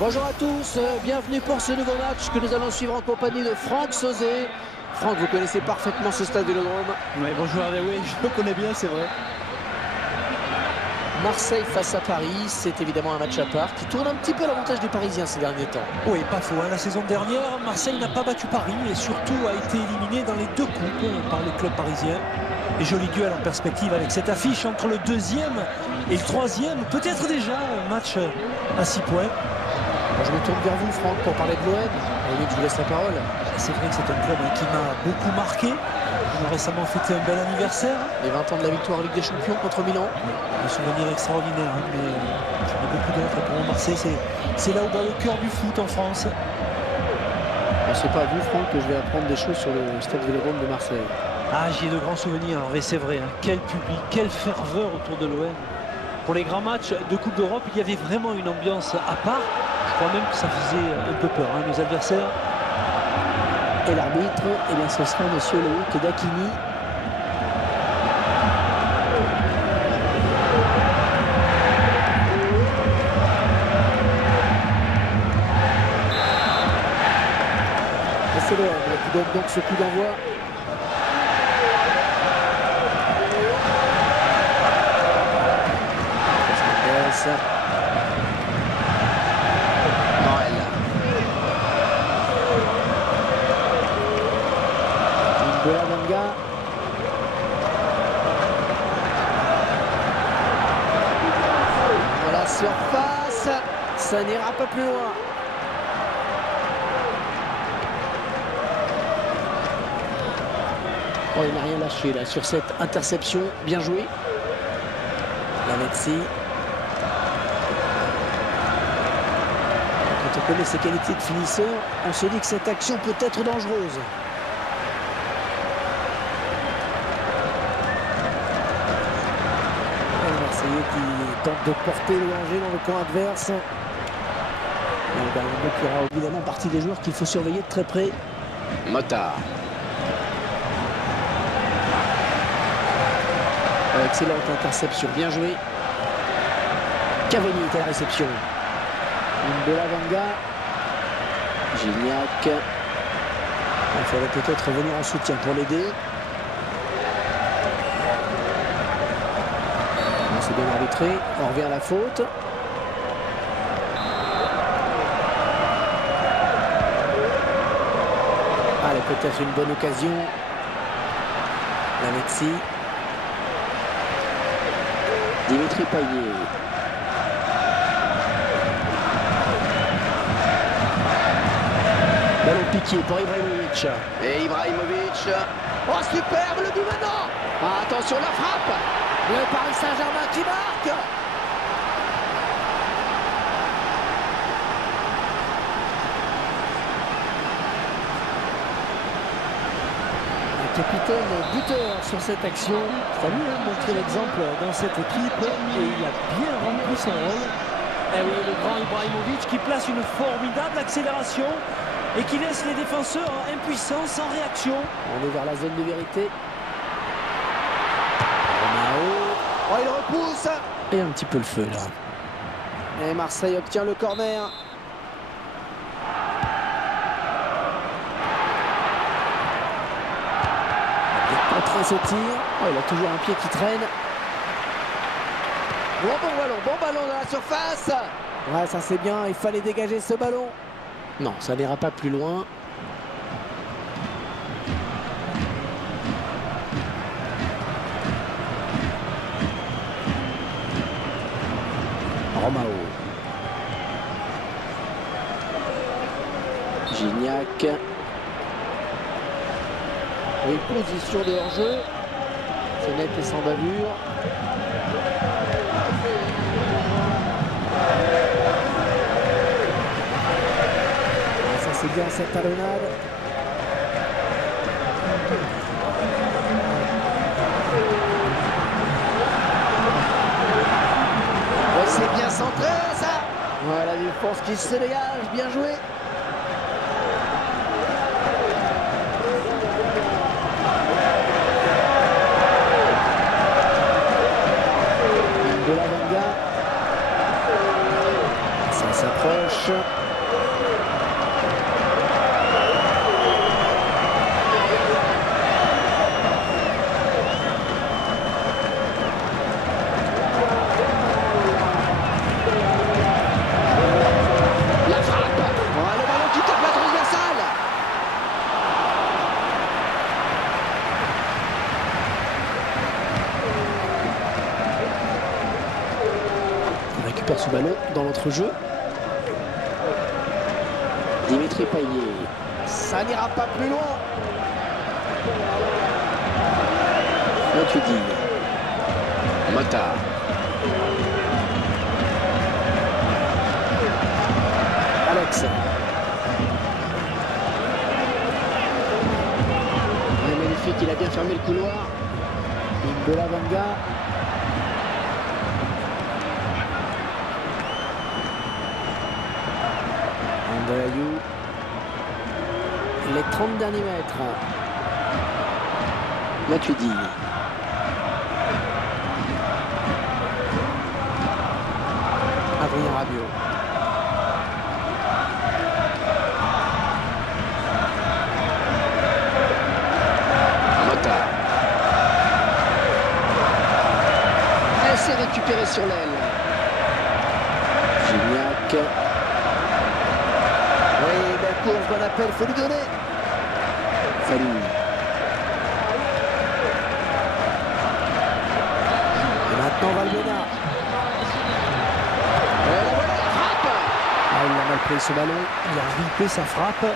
Bonjour à tous, bienvenue pour ce nouveau match que nous allons suivre en compagnie de Franck Sauzet. Franck, vous connaissez parfaitement ce stade Vélodrome. Oui, bonjour Hervé, oui, je le connais bien, c'est vrai. Marseille face à Paris, c'est évidemment un match à part qui tourne un petit peu à l'avantage des Parisiens ces derniers temps. Oui, pas faux. La saison dernière, Marseille n'a pas battu Paris et surtout a été éliminé dans les deux coupes par les clubs parisiens. Et joli duel en perspective avec cette affiche entre le deuxième et le troisième. Peut-être déjà un match à 6 points. Je me tourne vers vous, Franck, pour parler de l'OM. Je vous laisse la parole. C'est vrai que c'est un club qui m'a beaucoup marqué. On a récemment fêté un bel anniversaire. Les 20 ans de la victoire en Ligue des Champions contre Milan. Un souvenir extraordinaire, mais j'en ai beaucoup d'autres. Pour Marseille, c'est là où bat le cœur du foot en France. C'est pas à vous, Franck, que je vais apprendre des choses sur le stade Vélodrome de Marseille. Ah, j'y ai de grands souvenirs, Hervé, c'est vrai. Quel public, quelle ferveur autour de l'OM. Pour les grands matchs de Coupe d'Europe, il y avait vraiment une ambiance à part. Je crois même que ça faisait un peu peur, nos adversaires. Et l'arbitre, eh bien, ce sera monsieur Loïc Dacchini. Et c'est l'OM qui donne donc ce coup d'envoi. Bolavanga. Voilà, surface, ça n'ira pas plus loin. Oh, il n'a rien lâché là sur cette interception, bien joué. Lavezzi. Quand on connaît ses qualités de finisseur, on se dit que cette action peut être dangereuse. Qui tente de porter le danger dans le camp adverse. Il y aura évidemment partie des joueurs qu'il faut surveiller de très près. Mota. Excellente interception, bien joué. Cavani est à la réception. Bolavanga. Gignac. Il faudrait peut-être venir en soutien pour l'aider. C'est bien arbitré, on revient à la faute. Allez, peut-être une bonne occasion. Lavezzi. Dimitri Payet. Ballon piqué pour Ibrahimovic. Et Ibrahimovic. Oh, superbe le but maintenant. Ah, attention la frappe. Le Paris Saint-Germain qui marque. Le capitaine buteur sur cette action. Ça lui a montré l'exemple dans cette équipe et il a bien rempli son rôle. Et oui, le grand Ibrahimovic qui place une formidable accélération et qui laisse les défenseurs impuissants, sans réaction. On est vers la zone de vérité. Oh, il repousse. Et un petit peu le feu là. Et Marseille obtient le corner. Il a contré ce tir. Oh, il a toujours un pied qui traîne. Bon ballon dans la surface. Ouais, ça c'est bien, il fallait dégager ce ballon. Non, ça n'ira pas plus loin. Romao. Gignac. Une position de hors-jeu. C'est net et sans bavure. Ça c'est bien cette talonnade. C'est bien centré, ça. Voilà, la défense qui se dégage, bien joué. s'approche. La frappe. Oh, le ballon qui tape la transversale. Il récupère ce ballon dans l'entrejeu. Dimitri Payet. Ça n'ira pas plus loin. Matuidi. Mota. Alex. Ouais, magnifique, il a bien fermé le couloir. Ingola Vanga. André Ayou. Les 30 derniers mètres. Matuidi. Adrien Rabiot. Mota. Elle s'est récupérée sur l'aile. Gignac. Oui, belle course, bon appel, faut lui donner. Fallu. Et maintenant Valbuena. Et voilà la frappe. Ah, il a mal pris ce ballon. Il a ripé sa frappe.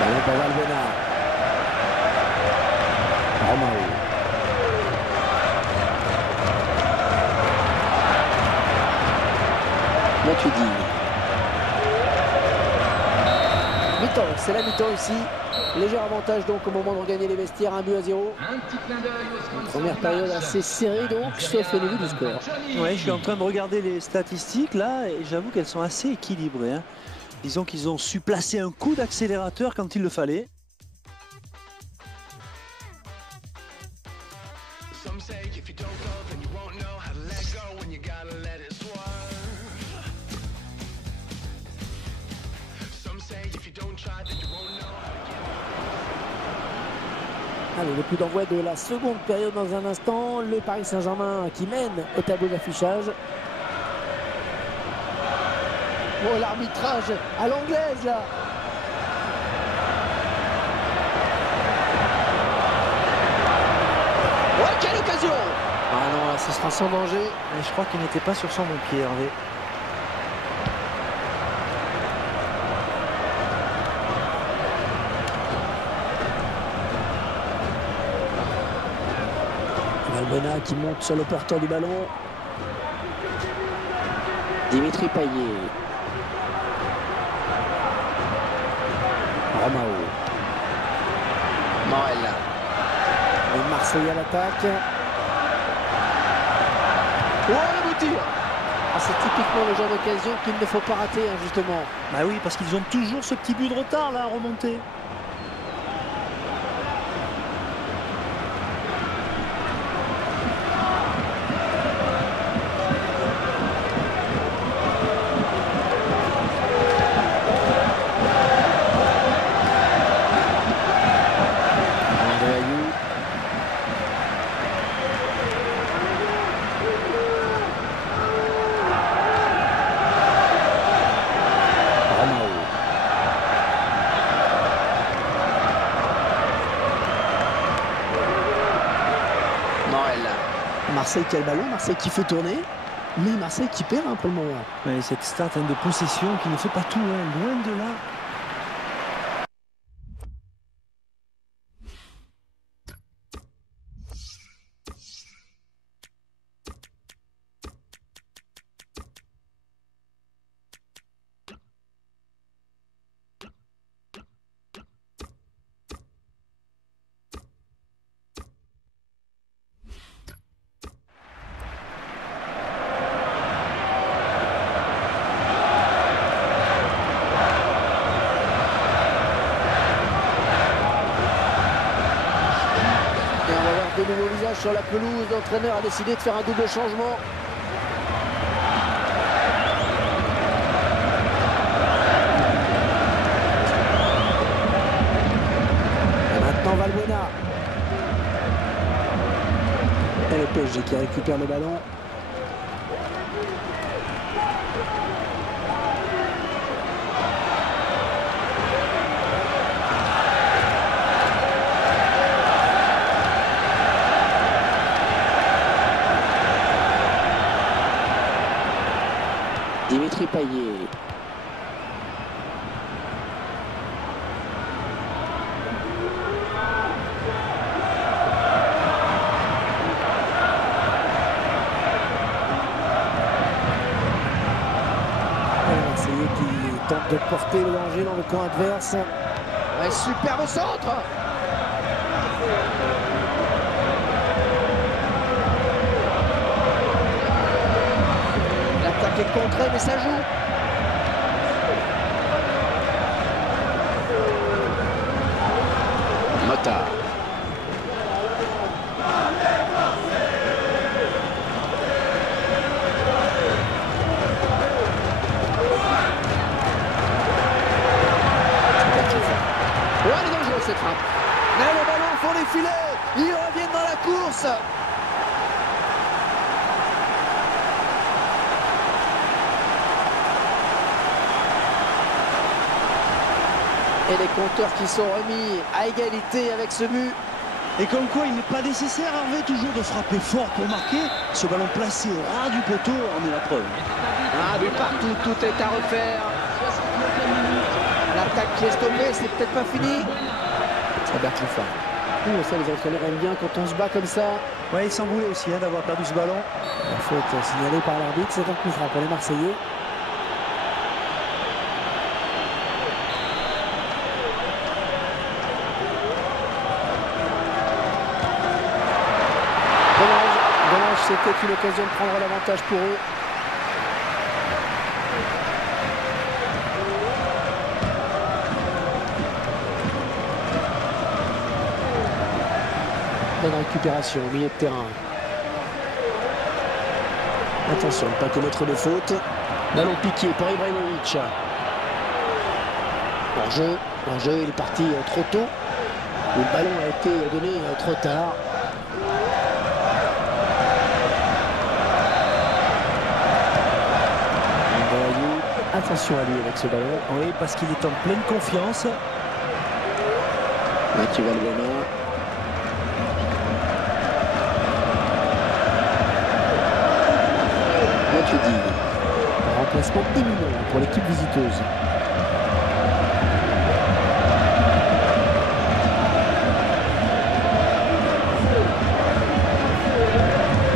Ballon pour Valbuena. Romao. Matuidi. Mi-temps, c'est la mi-temps ici. Léger avantage donc au moment de regagner les vestiaires, 1-0. Une première période assez serrée donc, sauf au niveau du score. Ouais, je suis en train de regarder les statistiques là et j'avoue qu'elles sont assez équilibrées, hein. Disons qu'ils ont su placer un coup d'accélérateur quand il le fallait. Some say if you don't go, then you won't know how to let go when you gotta let it swerve. Some say if you don't try, then you won't know how to give. Allez, le coup d'envoi de la seconde période dans un instant. Le Paris Saint-Germain qui mène au tableau d'affichage. Oh, l'arbitrage à l'anglaise, là. Ouais, quelle occasion. Ah non, là, ce sera sans danger. Mais je crois qu'il n'était pas sur son bon pied, Hervé. Valbuena qui monte sur le porteur du ballon. Dimitri Payet. Romao. Morel. Et Marseille à l'attaque. Oh, le beau tir. Ah, c'est typiquement le genre d'occasion qu'il ne faut pas rater, hein, justement. Bah oui, parce qu'ils ont toujours ce petit but de retard là à remonter. André Ayou. Romao. Morel. Marseille qui a le ballon, Marseille qui fait tourner, mais Marseille qui perd pour le moment. Ouais, cette stat hein, de possession qui ne fait pas tout, hein, loin de là. sur la pelouse. L'entraîneur a décidé de faire un double changement. Et maintenant Valbuena. Et le PSG qui récupère le ballon. Dimitri Payet. Marseillais qui tente de porter le danger dans le camp adverse. Un superbe centre. L'attaque est contrée, mais ça joue. Mota. Oh, elle est dangereuse cette frappe. Mais le ballon au fond des filets. Ils reviennent dans la course. Et les compteurs qui sont remis à égalité avec ce but. Et comme quoi, il n'est pas nécessaire, Hervé, toujours de frapper fort pour marquer. Ce ballon placé au ras du poteau en est la preuve. Un but partout, tout est à refaire. L'attaque qui est stoppée, c'est peut-être pas fini. Robert Truffat. Ça, les entraîneurs aiment bien quand on se bat comme ça. Ouais, il s'en voulait aussi d'avoir perdu ce ballon. La faute signalée par l'arbitre, c'est un coup franc pour les Marseillais. Dommage, c'était une occasion de prendre l'avantage pour eux. Bonne récupération au milieu de terrain. Attention, ne pas commettre de faute. Ballon piqué pour Ibrahimovic. Hors-jeu, il est parti trop tôt. Le ballon a été donné trop tard. Attention à lui avec ce ballon. Oui, parce qu'il est en pleine confiance. Mathieu Valbuena. Mathieu Digne. Remplacement imminent pour l'équipe visiteuse.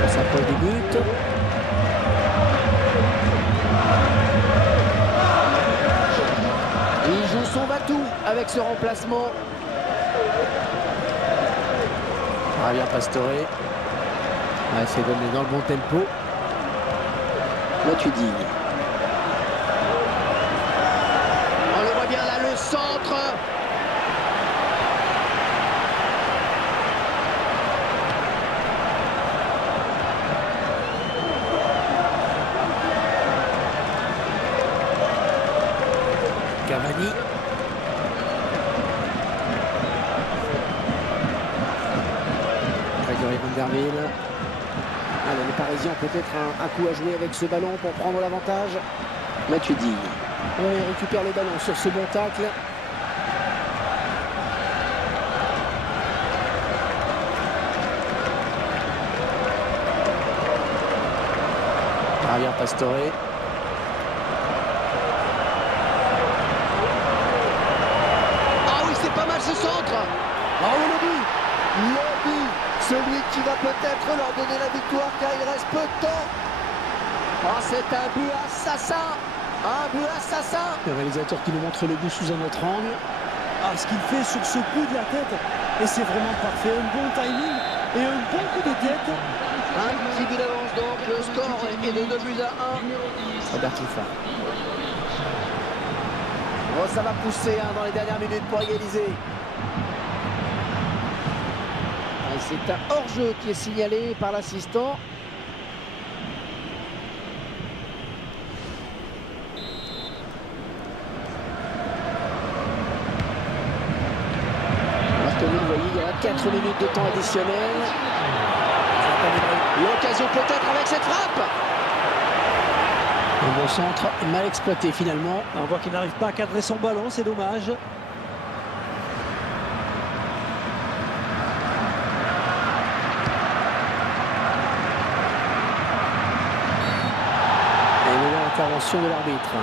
On s'approche des buts. Il joue son va-tout avec ce remplacement. Javier Pastore. C'est donné dans le bon tempo. Mathieu Digne. On le voit bien là, le centre. Cavani. Grégory Vanderville. Alors les Parisiens ont peut-être un coup à jouer avec ce ballon pour prendre l'avantage. Mathieu Digne. Il récupère le ballon sur ce bon tacle. Javier Pastore. Ah oui, c'est pas mal ce centre. Oh, le but. Le but. Celui qui va peut-être leur donner la victoire car il reste peu de temps. Oh, c'est un but assassin. Un but assassin. Le réalisateur qui nous montre le but sous un autre angle. Ah, ce qu'il fait sur ce coup de la tête, et c'est vraiment parfait. Un bon timing et un bon coup de tête. Un petit but d'avance donc. Le score est de 2 buts à 1. Robert Truffat. Oh, ça va pousser dans les dernières minutes pour égaliser. Et c'est un hors-jeu qui est signalé par l'assistant. Vous voyez, il y a 4 minutes de temps additionnel. L'occasion peut-être avec cette frappe. Un bon centre, mal exploité finalement. On voit qu'il n'arrive pas à cadrer son ballon, c'est dommage. Et là, l'intervention de l'arbitre.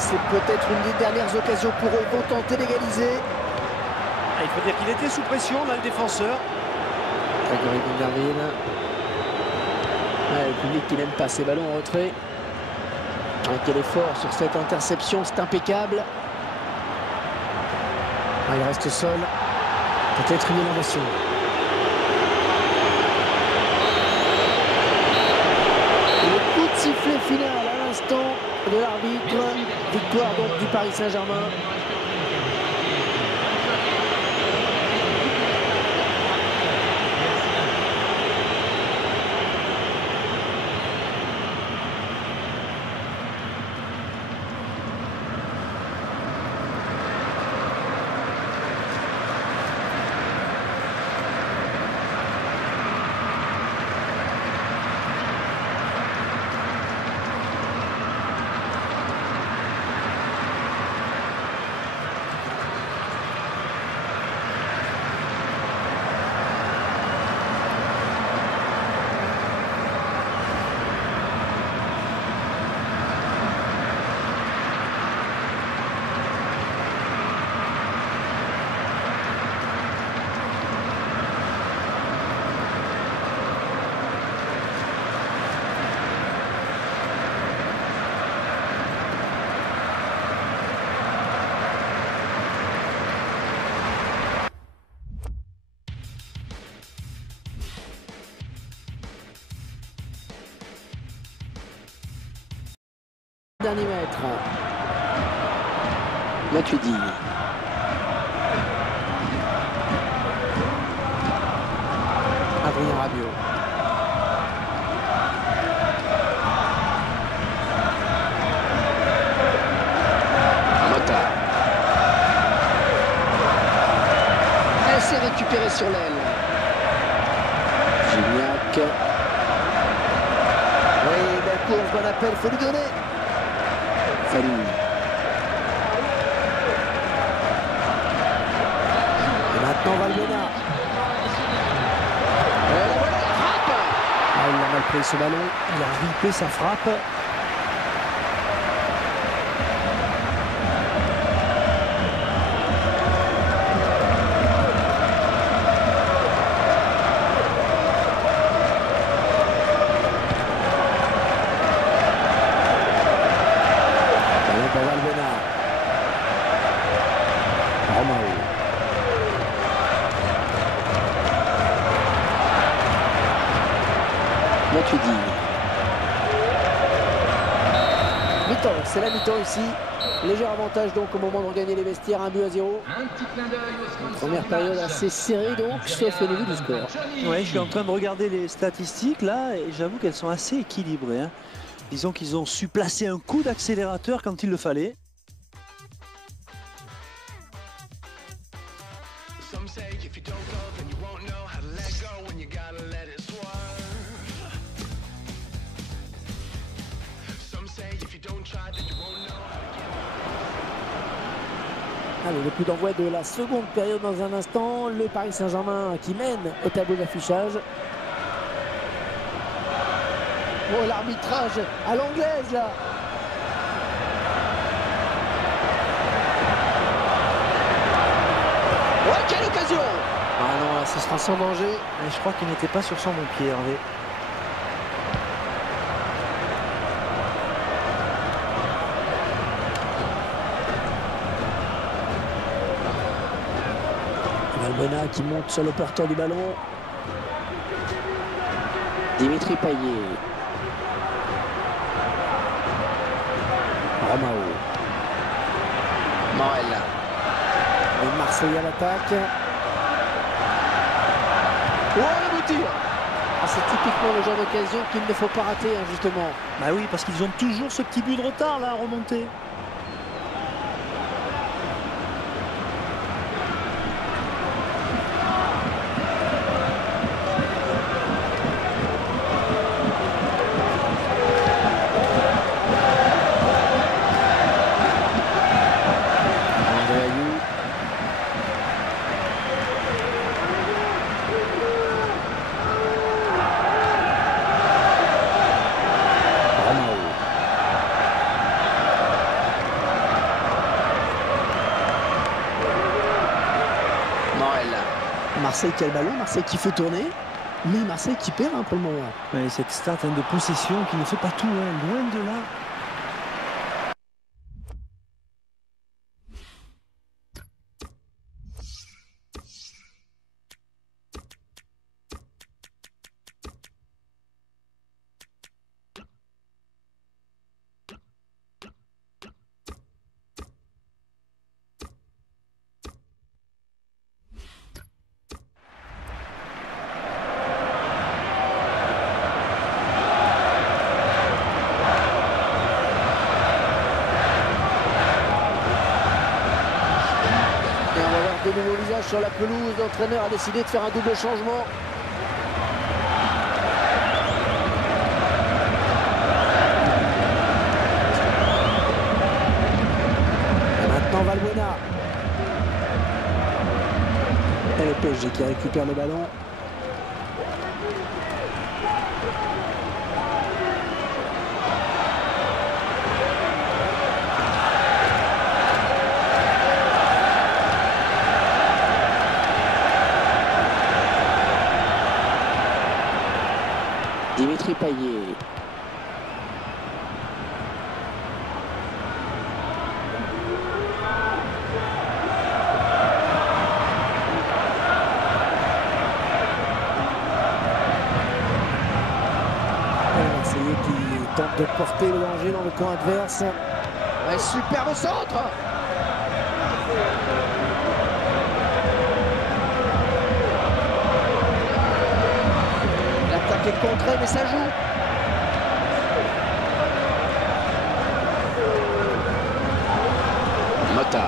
C'est peut-être une des dernières occasions pour eux. Ils vont tenter d'égaliser. Il faut dire qu'il était sous pression, là, le défenseur. Grégory Gunderville. Le public qui n'aime pas ces ballons en retrait. Quel effort sur cette interception, c'est impeccable. Il reste seul. Peut-être une élévation. Et le coup de sifflet final à l'instant de l'arbitre. Victoire donc du Paris Saint-Germain. Dernier mètre. Matuidi. Adrien Rabiot. Mota. Elle s'est récupérée sur l'aile. Gignac. Oui, belle course, bon appel, faut lui donner. Fallu. Et maintenant Valbuena. Et la voilà la frappe. Il a mal pris ce ballon. Il a rippé sa frappe. Matuidi. Mi-temps, c'est la mi-temps ici. Léger avantage donc au moment de regagner les vestiaires, 1-0. Une première période assez serrée donc, sauf au niveau du score. Ouais, je suis en train de regarder les statistiques là et j'avoue qu'elles sont assez équilibrées. Hein. Disons qu'ils ont su placer un coup d'accélérateur quand il le fallait. Allez, le coup d'envoi de la seconde période dans un instant. Le Paris Saint-Germain qui mène au tableau d'affichage. Oh, l'arbitrage à l'anglaise là. Ouais, quelle occasion! Ah non, là, ce sera sans danger. Et je crois qu'il n'était pas sur son bon pied, Hervé. Valbuena qui monte sur le porteur du ballon. Dimitri Payet. Romao. Morel. Et Marseille à l'attaque. Oh, le beau tir! Ah, c'est typiquement le genre d'occasion qu'il ne faut pas rater, hein, justement. Bah oui, parce qu'ils ont toujours ce petit but de retard là à remonter. Marseille qui a le ballon, Marseille qui fait tourner, mais Marseille qui perd pour le moment. Ouais, cette stat de possession qui ne fait pas tout, hein, loin de là. De nouveaux visages sur la pelouse, l'entraîneur a décidé de faire un double changement. Et maintenant Valbuena. Et le PSG qui récupère le ballon. Dimitri Payet. Le Marseillais qui tente de porter le danger dans le camp adverse. Ouais, superbe centre! L'attaque est contrée, mais ça joue. Mota.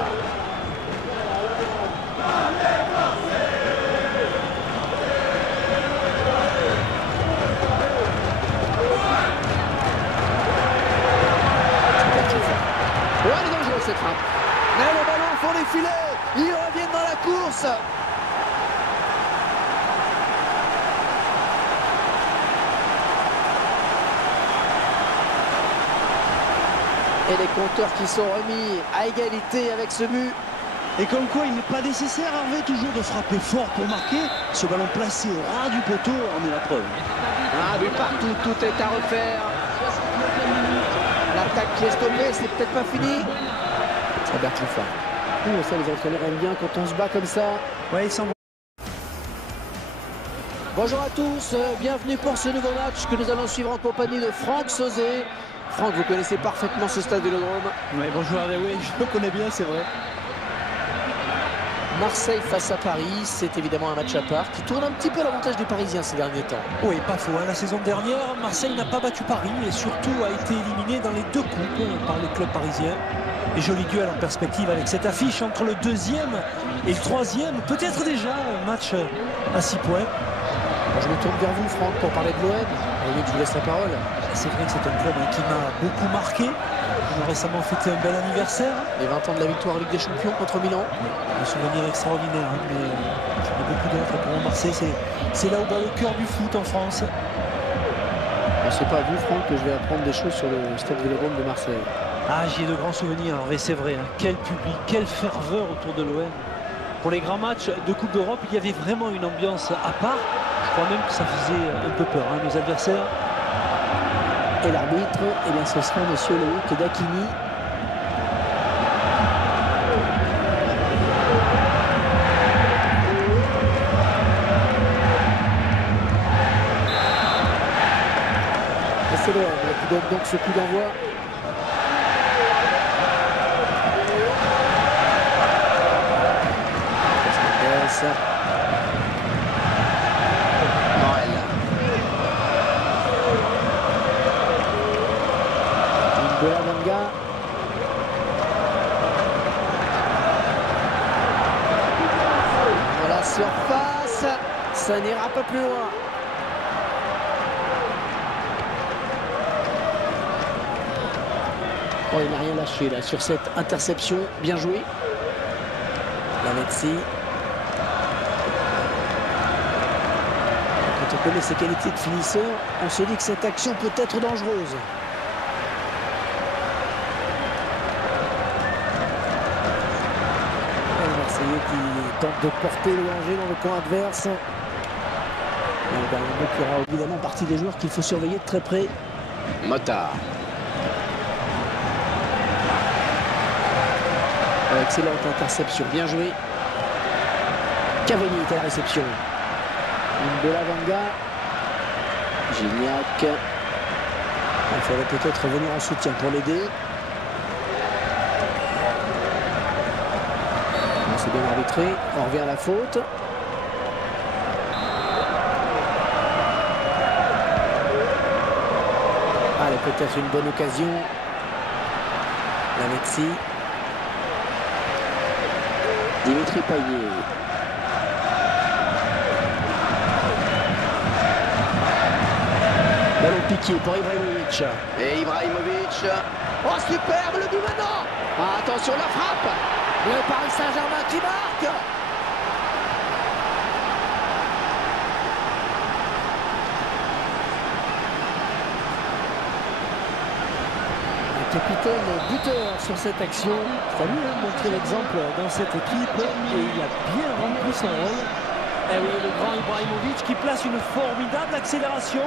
Oh, elle est dangereuse cette frappe. Mais le ballon au fond des filets. Ils reviennent dans la course. Et les compteurs qui sont remis à égalité avec ce but. Et comme quoi il n'est pas nécessaire, Hervé, toujours de frapper fort pour marquer. Ce ballon placé au ras du poteau en est la preuve. Un but partout, tout est à refaire. L'attaque qui est stoppée, c'est peut-être pas fini. Ça perd tout fort. Ça, les entraîneurs aiment bien quand on se bat comme ça. Ouais, ils sont... Bonjour à tous, bienvenue pour ce nouveau match que nous allons suivre en compagnie de Franck Sauzet. Franck, vous connaissez parfaitement ce stade Vélodrome. Ouais, bonjour Hervé, oui, je le connais bien, c'est vrai. Marseille face à Paris, c'est évidemment un match à part qui tourne un petit peu à l'avantage des Parisiens ces derniers temps. Oui, pas faux. La saison dernière, Marseille n'a pas battu Paris et surtout a été éliminé dans les deux coupes par les clubs parisiens. Et joli duel en perspective avec cette affiche entre le deuxième et le troisième. Peut-être déjà un match à 6 points. Je me tourne vers vous, Franck, pour parler de l'OM. Et je vous laisse la parole. C'est vrai que c'est un club qui m'a beaucoup marqué. On a récemment fêté un bel anniversaire. Les 20 ans de la victoire en Ligue des Champions contre Milan. Un souvenir extraordinaire, hein, mais j'en ai beaucoup d'autres. Pour moi, Marseille, c'est là où bat le cœur du foot en France. C'est pas vous, Franck, que je vais apprendre des choses sur le stade Vélodrome de Marseille. Ah, j'y ai de grands souvenirs, et c'est vrai. Hein. Quel public, quelle ferveur autour de l'OM. Pour les grands matchs de Coupe d'Europe, il y avait vraiment une ambiance à part. Je crois même que ça faisait un peu peur, nos adversaires. Et l'arbitre, eh bien, ce sera monsieur Loïc Dacchini. c'est l'OM qui donne donc ce coup d'envoi. Noël. Mbenga. Voilà, surface. Ça n'ira pas plus loin. Oh, il n'a rien lâché là sur cette interception. Bien joué. Lavezzi. Quand on connaît ses qualités de finisseur, on se dit que cette action peut être dangereuse. Et le Marseillais qui tente de porter le danger dans le camp adverse. Le ballon qui aura évidemment partie des joueurs qu'il faut surveiller de très près. Mota. Excellente interception, bien joué. Cavani était à la réception. Mbenga. Gignac. Il faudrait peut-être revenir en soutien pour l'aider. C'est bien arbitré. On revient à la faute. Allez, peut-être une bonne occasion. Lavezzi. Dimitri Payet. Ballon piqué pour Ibrahimovic. Et Ibrahimovic. Oh, superbe le but maintenant. Ah, attention la frappe. Le Paris Saint-Germain qui marque. Le capitaine buteur sur cette action. Ça lui a montré l'exemple dans cette équipe et il a bien rempli son rôle. Eh oui, le grand Ibrahimovic qui place une formidable accélération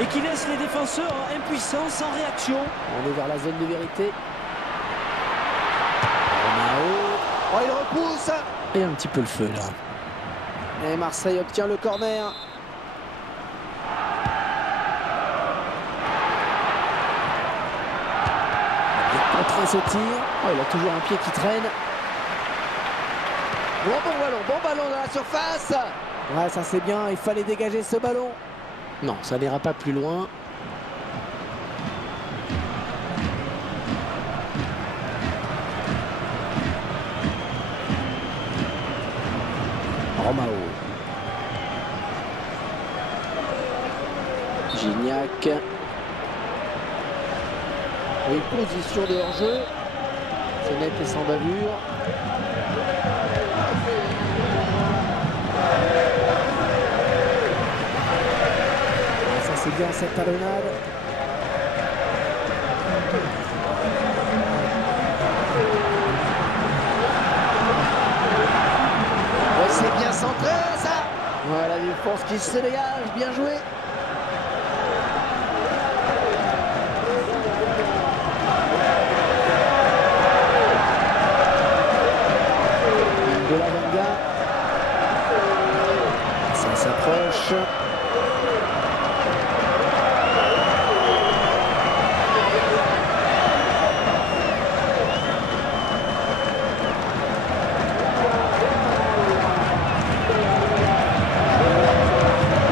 et qui laisse les défenseurs impuissants, sans réaction. On est vers la zone de vérité. Oh, il repousse. Et un petit peu le feu là. Et Marseille obtient le corner. Il a contré ce tir. Oh, il a toujours un pied qui traîne. Bon ballon dans la surface. Ouais, ça c'est bien, il fallait dégager ce ballon. Non, ça n'ira pas plus loin. Romao. Gignac. Oui, position de hors-jeu. C'est net et sans bavure. Ça c'est bien cette talonnade. Ouais, c'est bien centré ça. Voilà, la défense qui se dégage, bien joué. Mbenga. Ça s'approche.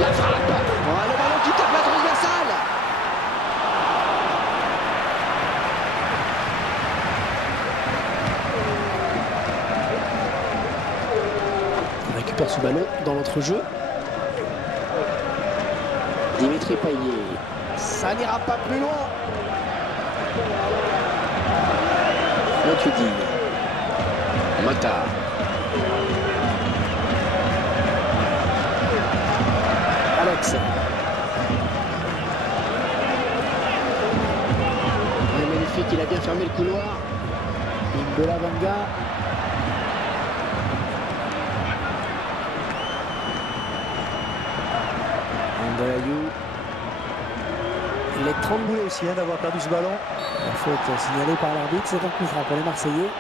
La frappe. Oh, le ballon qui tape la transversale. On récupère ce ballon dans l'entrejeu. Dimitri Payet. Ça n'ira pas plus loin. Matuidi. Mota. Alex. Il est magnifique, il a bien fermé le couloir. Mbenga. Andayou. Il est 30 boulets aussi d'avoir perdu ce ballon. La faute signalée par l'arbitre, c'est un coup franc pour les Marseillais.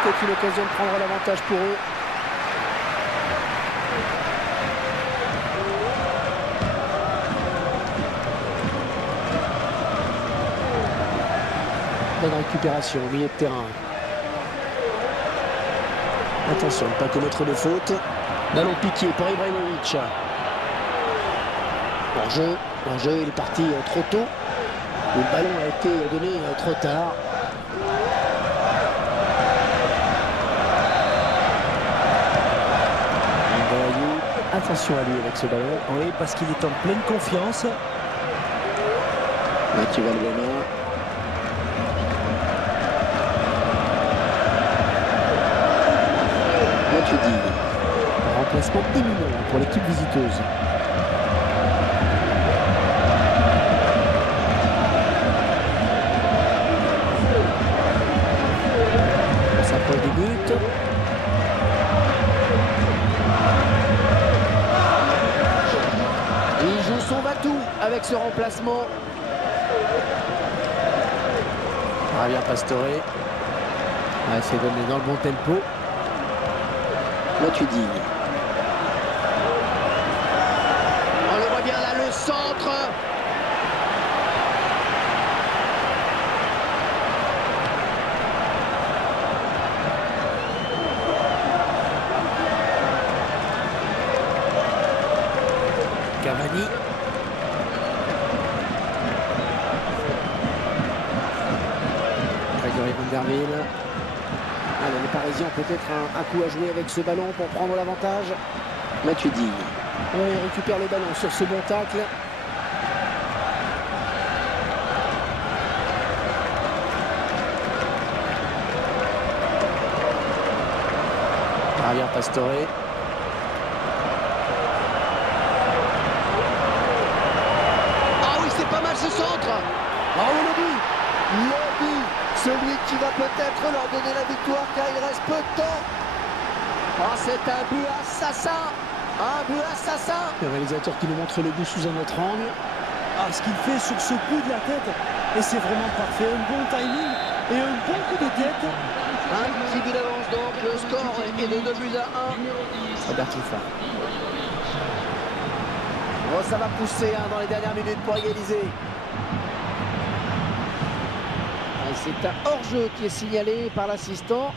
C'était une occasion de prendre l'avantage pour eux. Bonne récupération au milieu de terrain. Attention, ne pas commettre de faute. Ballon piqué pour Ibrahimovic. Hors-jeu, il est parti trop tôt. Le ballon a été donné trop tard. Attention à lui avec ce ballon. Oui, parce qu'il est en pleine confiance. Mathieu Valbuena. Mathieu Digne. Remplacement éminent pour l'équipe visiteuse. On s'approche du but. Il joue son va-tout avec ce remplacement. Javier Pastore. C'est donné dans le bon tempo. Mathieu Digne. On le voit bien là, le centre. Cavani. Grégory Van der Wiel. Allez, les Parisiens ont peut-être un coup à jouer avec ce ballon pour prendre l'avantage. Mathieu Digne. Il récupère le ballon sur ce bon tacle. Javier Pastore. Ah oui, c'est pas mal ce centre. Oh, le but. Le but. Celui qui va peut-être leur donner la victoire car il reste peu de temps. Oh, c'est un but assassin. Un but assassin. Le réalisateur qui nous montre le but sous un autre angle. Ah, ce qu'il fait sur ce coup de la tête, et c'est vraiment parfait. Un bon timing et un bon coup de tête. Un petit but d'avance donc. Le score est de 2 buts à 1. Robert Tifa. Oh, ça va pousser dans les dernières minutes pour égaliser. C'est un hors-jeu qui est signalé par l'assistant.